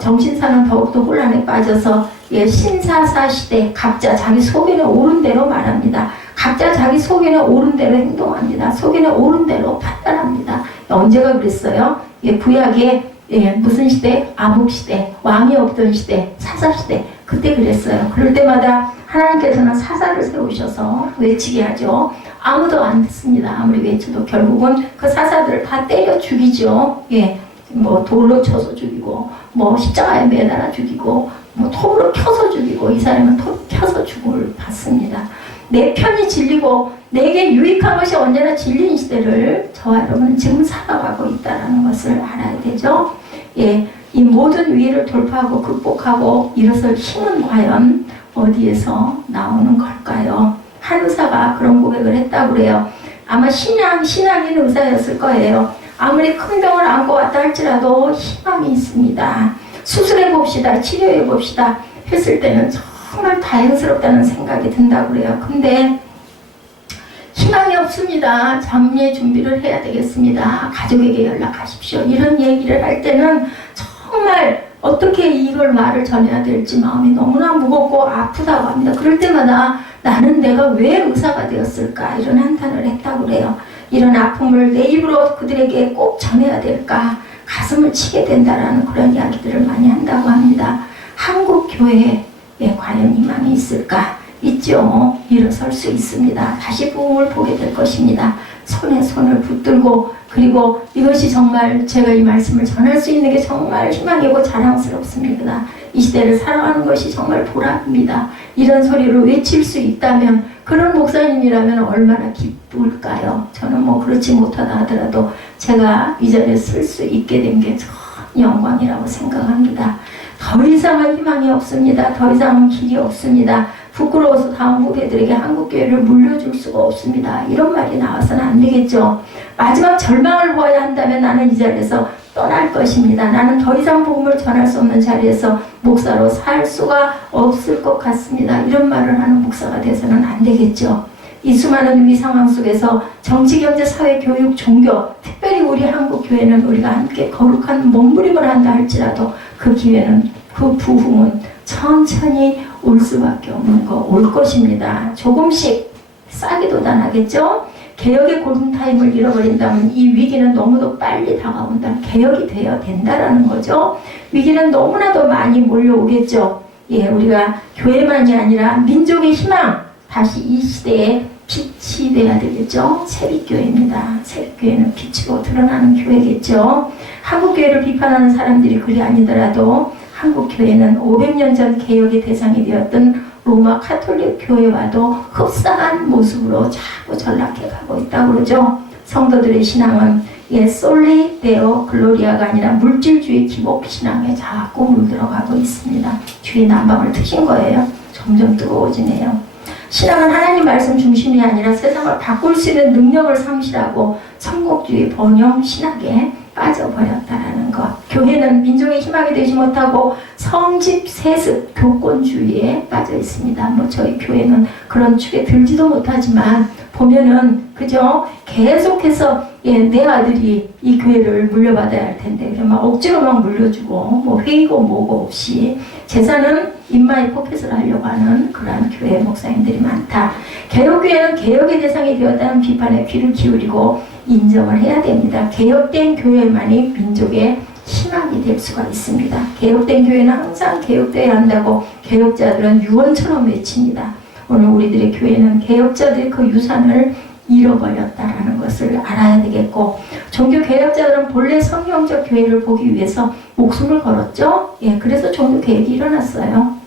정신사는 더욱더 혼란에 빠져서 신사사 시대 각자 자기 속에는 옳은 대로 말합니다. 각자 자기 속에는 옳은 대로 행동합니다. 속에는 옳은 대로 판단합니다. 언제가 그랬어요? 구약에 무슨 시대? 암흑시대, 왕이 없던 시대, 사사시대, 그때 그랬어요. 그럴 때마다 하나님께서는 사사를 세우셔서 외치게 하죠. 아무도 안 듣습니다. 아무리 외쳐도 결국은 그 사사들을 다 때려 죽이죠. 돌로 쳐서 죽이고, 십자가에 매달아 죽이고, 톱으로 켜서 죽이고, 이 사람은 톱 켜서 죽음을 받습니다. 내 편이 진리고 내게 유익한 것이 언제나 진리인 시대를 저와 여러분은 지금 살아가고 있다는 것을 알아야 되죠. 이 모든 위기를 돌파하고 극복하고 일어설 힘은 과연 어디에서 나오는 걸까요? 한 의사가 그런 고백을 했다고 그래요. 아마 신앙인 의사였을 거예요. 아무리 큰 병을 안고 왔다 할지라도 희망이 있습니다. 수술해 봅시다, 치료해 봅시다 했을 때는 정말 다행스럽다는 생각이 든다고 그래요. 근데 희망이 없습니다. 장례 준비를 해야 되겠습니다. 가족에게 연락하십시오. 이런 얘기를 할 때는 정말 어떻게 이걸 말을 전해야 될지 마음이 너무나 무겁고 아프다고 합니다. 그럴 때마다 나는 내가 왜 의사가 되었을까 이런 한탄을 했다고 그래요. 이런 아픔을 내 입으로 그들에게 꼭 전해야 될까 가슴을 치게 된다라는 그런 이야기들을 많이 한다고 합니다. 한국 교회에 과연 희망이 있을까? 있죠. 일어설 수 있습니다. 다시 부흥을 보게 될 것입니다. 손에 손을 붙들고 그리고 이것이 정말 제가 이 말씀을 전할 수 있는 게 정말 희망이고 자랑스럽습니다. 이 시대를 살아가는 것이 정말 보람입니다. 이런 소리를 외칠 수 있다면 그런 목사님이라면 얼마나 기쁠까요? 저는 그렇지 못하다 하더라도 제가 이 자리에 쓸 수 있게 된 게 참 영광이라고 생각합니다. 더 이상은 희망이 없습니다. 더 이상은 길이 없습니다. 부끄러워서 다음 후배들에게 한국교회를 물려줄 수가 없습니다. 이런 말이 나와서는 안 되겠죠. 마지막 절망을 보아야 한다면 나는 이 자리에서 떠날 것입니다. 나는 더 이상 복음을 전할 수 없는 자리에서 목사로 살 수가 없을 것 같습니다. 이런 말을 하는 목사가 돼서는 안 되겠죠. 이 수많은 위기 상황 속에서 정치, 경제, 사회, 교육, 종교, 특별히 우리 한국 교회는 우리가 함께 거룩한 몸부림을 한다 할지라도 그 기회는, 그 부흥은 천천히 올 수밖에 없는 거, 올 것입니다. 조금씩 싹이 돋아나겠죠? 개혁의 골든타임을 잃어버린다면 이 위기는 너무도 빨리 다가온다. 개혁이 되어야 된다라는 거죠. 위기는 너무나도 많이 몰려오겠죠. 예, 우리가 교회만이 아니라 민족의 희망, 다시 이 시대에 빛이 돼야 되겠죠. 새빛교회입니다. 새빛교회는 빛으로 드러나는 교회겠죠. 한국교회를 비판하는 사람들이 그리 아니더라도 한국교회는 500년 전 개혁의 대상이 되었던 로마 카톨릭 교회와도 흡사한 모습으로 자꾸 전락해 가고 있다고 그러죠. 성도들의 신앙은 솔리 데오 글로리아가 아니라 물질주의 기복 신앙에 자꾸 물들어가고 있습니다. 뒤에 난방을 트신 거예요. 점점 뜨거워지네요. 신앙은 하나님 말씀 중심이 아니라 세상을 바꿀 수 있는 능력을 상실하고 천국주의 번영 신학에 빠져버렸다라는 것. 교회는 민족의 희망이 되지 못하고 성직, 세습, 교권주의에 빠져 있습니다. 뭐 저희 교회는 그런 축에 들지도 못하지만 보면은 그죠? 계속해서 내 아들이 이 교회를 물려받아야 할 텐데 그러면 억지로 막 물려주고 뭐 회의고 뭐고 없이 재산은 인마이 포켓을 하려고 하는 그러한 교회 목사님들이 많다. 개혁교회는 개혁의 대상이 되었다는 비판에 귀를 기울이고 인정을 해야 됩니다. 개혁된 교회만이 민족의 희망이 될 수가 있습니다. 개혁된 교회는 항상 개혁되어야 한다고 개혁자들은 유언처럼 외칩니다. 오늘 우리들의 교회는 개혁자들의 그 유산을 잃어버렸다라는 것을 알아야 되겠고, 종교 개혁자들은 본래 성경적 교회를 보기 위해서 목숨을 걸었죠. 그래서 종교 개혁이 일어났어요.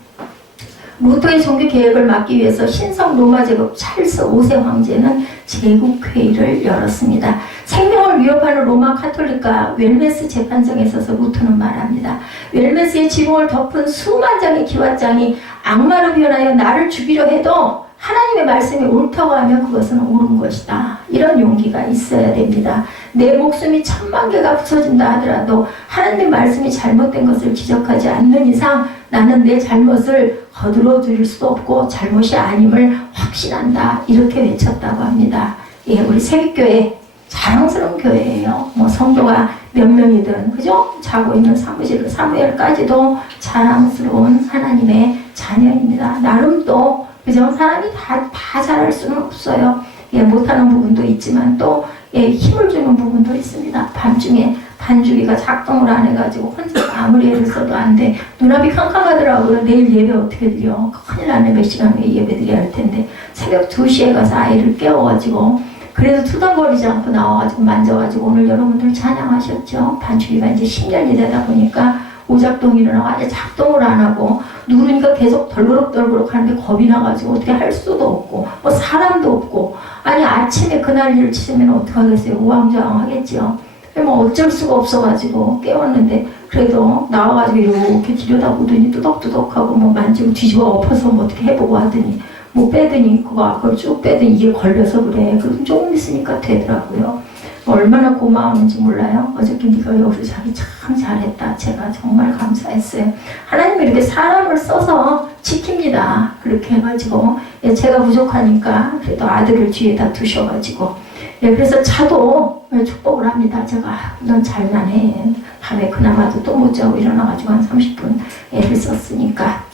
루터의 종교 개혁을 막기 위해서 신성 로마 제국 찰스 5세 황제는 제국회의를 열었습니다. 생명을 위협하는 로마 카톨릭과 웰메스 재판정에 서서 루터는 말합니다. 웰메스의 지붕을 덮은 수만 장의 기왓장이 악마로 변하여 나를 죽이려 해도 하나님의 말씀이 옳다고 하면 그것은 옳은 것이다. 이런 용기가 있어야 됩니다. 내 목숨이 1000만 개가 부서진다 하더라도 하나님의 말씀이 잘못된 것을 지적하지 않는 이상 나는 내 잘못을 거들어 줄 수도 없고 잘못이 아님을 확신한다. 이렇게 외쳤다고 합니다. 우리 새빛교회 자랑스러운 교회예요. 뭐 성도가 몇 명이든 그죠? 자고 있는 사무실 사무엘까지도 자랑스러운 하나님의 자녀입니다. 나름 또 그죠? 사람이 다 잘할 수는 없어요. 못하는 부분도 있지만 또 힘을 주는 부분도 있습니다. 밤중에 반주기가 작동을 안 해가지고 혼자 아무리 애를 써도 안 돼. 눈앞이 캄캄하더라고요. 내일 예배 어떻게 드려? 큰일 나네. 몇 시간 후에 예배 드려야 할 텐데 새벽 2시에 가서 아이를 깨워가지고 그래도 투덜거리지 않고 나와가지고 만져가지고 오늘 여러분들 찬양하셨죠? 반주기가 이제 10년이 되다 보니까 오작동이 일어나고 아예 작동을 안 하고 누르니까 계속 덜그럭덜그럭 하는데 겁이 나가지고 어떻게 할 수도 없고 뭐 사람도 없고 아니 아침에 그날 일을 치면 어떡하겠어요. 우왕좌왕 하겠죠. 뭐 어쩔 수가 없어가지고 깨웠는데 그래도 나와가지고 이렇게 들여다보더니 뚜덕뚜덕하고 뭐 만지고 뒤집어 엎어서 뭐 어떻게 해보고 하더니 뭐 빼더니 그걸 쭉 빼더니 이게 걸려서 그래. 그럼 조금 있으니까 되더라고요. 얼마나 고마웠는지 몰라요. 어저께 네가 여기서 자기 참 잘했다. 제가 정말 감사했어요. 하나님이 이렇게 사람을 써서 지킵니다. 그렇게 해가지고 제가 부족하니까 그래도 아들을 뒤에다 두셔가지고 그래서 차도 축복을 합니다. 제가 넌 잘만 해. 밤에 그나마도 또 못 자고 일어나가지고 한 30분 애를 썼으니까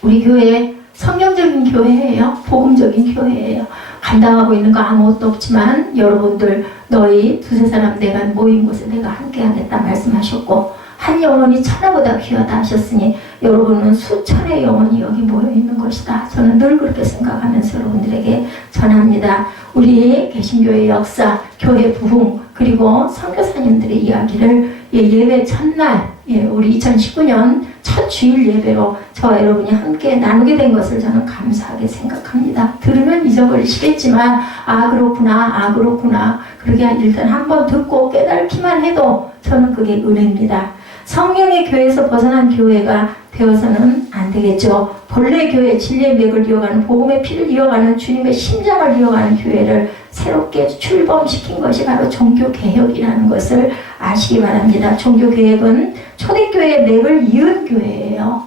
우리 교회 성경적인 교회예요. 복음적인 교회예요. 감당하고 있는 거 아무것도 없지만 여러분들 너희 두세 사람 내가 모인 곳에 내가 함께 하겠다 말씀하셨고 한 영혼이 천하보다 귀하다 하셨으니 여러분은 수천의 영혼이 여기 모여있는 것이다. 저는 늘 그렇게 생각하면서 여러분들에게 전합니다. 우리 개신교의 역사, 교회 부흥 그리고 선교사님들의 이야기를 예배 첫날 우리 2019년 첫 주일 예배로 저와 여러분이 함께 나누게 된 것을 저는 감사하게 생각합니다. 들으면 잊어버리시겠지만 그렇구나 그렇구나 그러게 일단 한번 듣고 깨닫기만 해도 저는 그게 은혜입니다. 성령의 교회에서 벗어난 교회가 되어서는 안 되겠죠. 본래 교회 진리의 맥을 이어가는 복음의 피를 이어가는 주님의 심장을 이어가는 교회를 새롭게 출범시킨 것이 바로 종교개혁이라는 것을 아시기 바랍니다. 종교개혁은 초대교회의 맥을 이은 교회예요.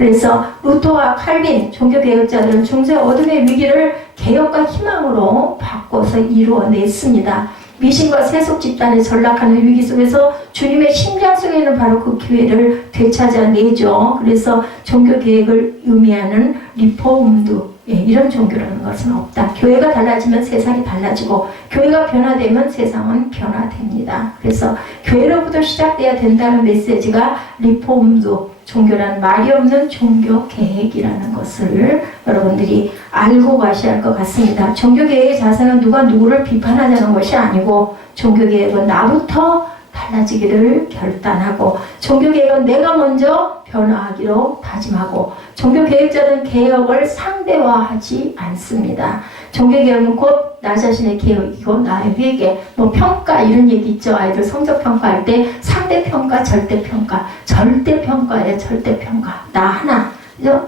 그래서 루터와 칼빈 종교개혁자들은 중세 어둠의 위기를 개혁과 희망으로 바꿔서 이루어냈습니다. 미신과 세속 집단에 전락하는 위기 속에서 주님의 심장 속에는 바로 그 기회를 되찾아내죠. 그래서 종교개혁을 의미하는 리포움도 이런 종교라는 것은 없다. 교회가 달라지면 세상이 달라지고 교회가 변화되면 세상은 변화됩니다. 그래서 교회로부터 시작돼야 된다는 메시지가 리포움도 종교란 말이 없는 종교 계획이라는 것을 여러분들이 알고 가셔야 할 것 같습니다. 종교 계획의 자세는 누가 누구를 비판하자는 것이 아니고 종교 계획은 나부터 달라지기를 결단하고 종교 계획은 내가 먼저 변화하기로 다짐하고 종교 계획자는 개혁을 상대화하지 않습니다. 종교 개혁은 곧 나 자신의 개혁이고 나의 회개, 평가 이런 얘기 있죠. 아이들 성적 평가할 때 상대평가, 절대평가, 절대평가에 절대평가. 나 하나,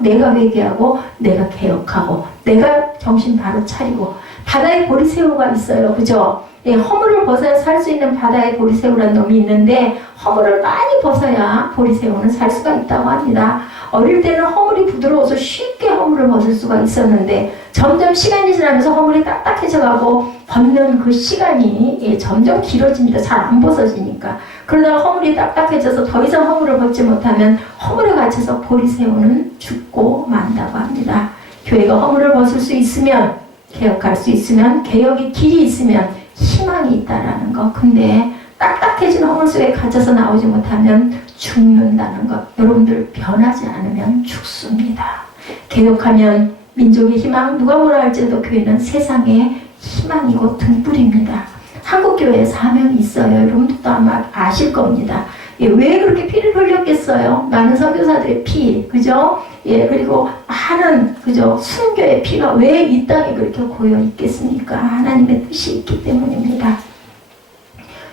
내가 회개하고 내가 개혁하고 내가 정신 바로 차리고 바다에 보리새우가 있어요. 그죠? 허물을 벗어야 살 수 있는 바다에 보리새우라는 놈이 있는데 허물을 많이 벗어야 보리새우는 살 수가 있다고 합니다. 어릴 때는 허물이 부드러워서 쉽게 허물을 벗을 수가 있었는데 점점 시간이 지나면서 허물이 딱딱해져가고 벗는 그 시간이 점점 길어집니다. 잘 안 벗어지니까. 그러다가 허물이 딱딱해져서 더 이상 허물을 벗지 못하면 허물에 갇혀서 보리새우는 죽고 만다고 합니다. 교회가 허물을 벗을 수 있으면 개혁할 수 있으면 개혁의 길이 있으면 희망이 있다라는 것. 근데 딱딱해진 허물 속에 갇혀서 나오지 못하면 죽는다는 것. 여러분들 변하지 않으면 죽습니다. 개혁하면 민족의 희망, 누가 뭐라 할지라도 교회는 세상의 희망이고 등불입니다. 한국교회에 사명이 있어요. 여러분들도 아마 아실 겁니다. 왜 그렇게 피를 흘렸겠어요? 많은 선교사들의 피, 그죠? 그리고 많은, 그죠? 순교의 피가 왜 이 땅에 그렇게 고여 있겠습니까? 하나님의 뜻이 있기 때문입니다.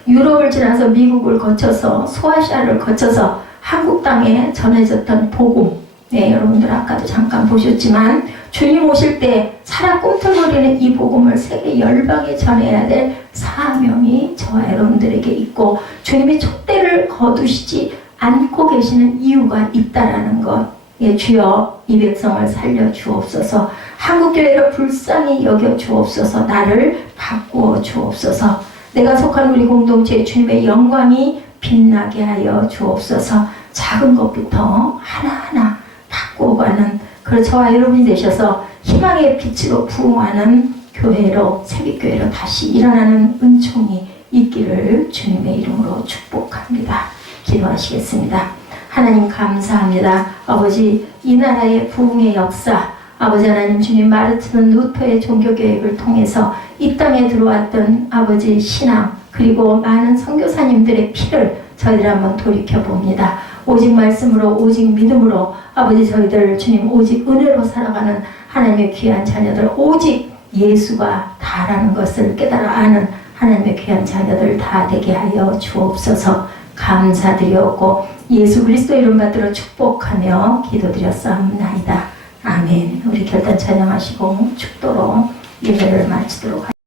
유럽을 지나서 미국을 거쳐서 소아시아를 거쳐서 한국 땅에 전해졌던 복음. 여러분들 아까도 잠깐 보셨지만 주님 오실 때 살아 꿈틀거리는 이 복음을 세계 열방에 전해야 될 사명이 저와 여러분들에게 있고 주님이 촛대를 거두시지 않고 계시는 이유가 있다라는 것. 주여 이 백성을 살려 주옵소서. 한국교회를 불쌍히 여겨 주옵소서. 나를 바꾸어 주옵소서. 내가 속한 우리 공동체에 주님의 영광이 빛나게 하여 주옵소서. 작은 것부터 하나하나 바꾸어가는 그런 저와 여러분이 되셔서 희망의 빛으로 부흥하는 교회로, 세계교회로 다시 일어나는 은총이 있기를 주님의 이름으로 축복합니다. 기도하시겠습니다. 하나님 감사합니다. 아버지, 이 나라의 부흥의 역사, 아버지 하나님 주님 마르틴 루터의 종교개혁을 통해서 이 땅에 들어왔던 아버지 신앙 그리고 많은 선교사님들의 피를 저희들 한번 돌이켜봅니다. 오직 말씀으로 오직 믿음으로 아버지 저희들 주님 오직 은혜로 살아가는 하나님의 귀한 자녀들 오직 예수가 다라는 것을 깨달아 아는 하나님의 귀한 자녀들 다 되게 하여 주옵소서. 감사드리옵고 예수 그리스도 이름 받들어 축복하며 기도드렸사옵나이다. 아멘. 우리 결단 찬양하시고 축도로 예배를 마치도록 하겠습니다.